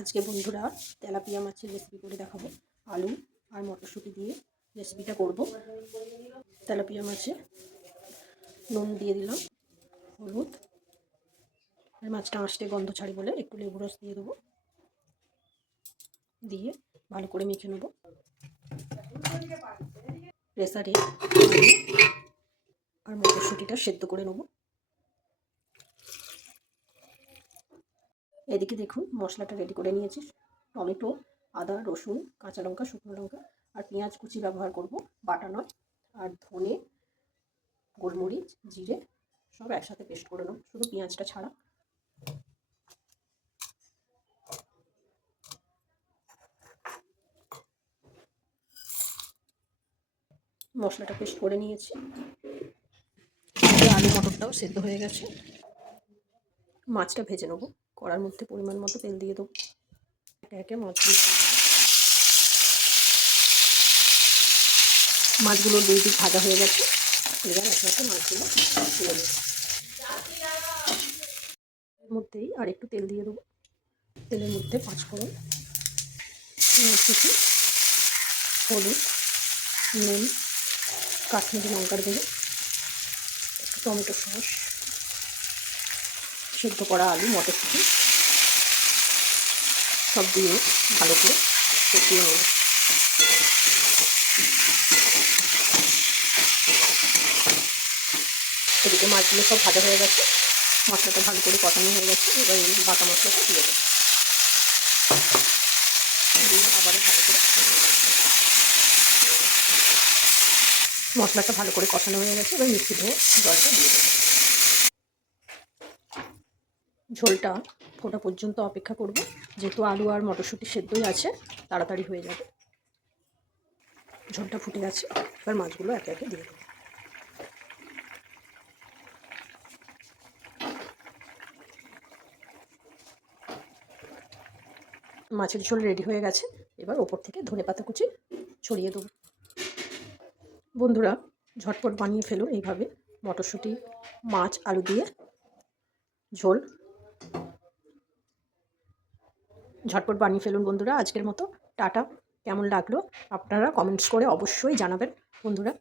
আজকে বন্ধুরা তেলাপিয়া মাছের রেসিপি করে দেখাবো। আলু আর মটরশুঁটি দিয়ে রেসিপিটা করব। তেলাপিয়া মাছে নুন দিয়ে দিলাম, হলুদ, আর মাছটা আঁশটে গন্ধ ছাড়ি বলে একটু লেবু রস দিয়ে দেবো, দিয়ে ভালো করে মেখে নেব। প্রেসারে আলু আর মটরশুঁটিটা সেদ্ধ করে নেব। এদিকে দেখুন মশলাটা রেডি করে নিয়েছি। টমেটো, আদা, রসুন, কাঁচা লঙ্কা, শুকনো লঙ্কা আর পেঁয়াজ কুচি ব্যবহার করব, বাটা নয়। আর ধনে, গোলমরিচ, জিরে সব একসাথে পেস্ট করে নেব, শুধু পেঁয়াজটা ছাড়া। মশলাটা পেস্ট করে নিয়েছি। আলু মটরটাও সেদ্ধ হয়ে গেছে। মাছটা ভেজে নেবো। কড়ার মধ্যে পরিমাণ মতো তেল দিয়ে দেবো। একে একে মাছগুলো দিয়ে দেবো। মাছগুলো দুই দিক ভাজা হয়ে গেছে। এবার একে একে মাছগুলো তুলে দেবো। এর মধ্যেই আর একটু তেল দিয়ে দেবো। তেলের মধ্যে পাঁচফোড়ন, পেঁয়াজ কুচি, হলুদ, নুন, কাশ্মীরি লঙ্কার গুঁড়ো, একটু টমেটো সস, সেদ্ধ করা আলু, মটরশুঁটি সব দিয়ে ভালো করে কষিয়ে নেব। এদিকে মাছগুলো সব ভাজা হয়ে গেছে, মশলাটা ভালো করে কষানো হয়ে গেছে। এবার এই বাটা মশলাটা দিয়ে দেবো, দিয়ে আবারও ভালো করে মশলাটা ভালো করে কষানো হয়ে গেছে। এবার মিষ্টি ধুয়ে জলটা দিয়ে দেবো। ঝোলটা ফোটা পর্যন্ত অপেক্ষা করব, যেহেতু আলু আর মটরশুঁটি সেদ্ধই আছে, তাড়াতাড়ি হয়ে যাবে। ঝোলটা ফুটে গেছে, এবার মাছগুলো একে একে দিয়ে দেবো। মাছের ঝোল রেডি হয়ে গেছে। এবার ওপর থেকে ধনেপাতা কুচি ছড়িয়ে দেবো। বন্ধুরা ঝটপট বানিয়ে ফেলুন এইভাবে মটরশুঁটি, মাছ, আলু দিয়ে ঝোল। ঝটপট বানিয়ে ফেলুন বন্ধুরা। আজকের মতো টাটা। কেমন লাগলো আপনারা কমেন্টস করে অবশ্যই জানাবেন বন্ধুরা।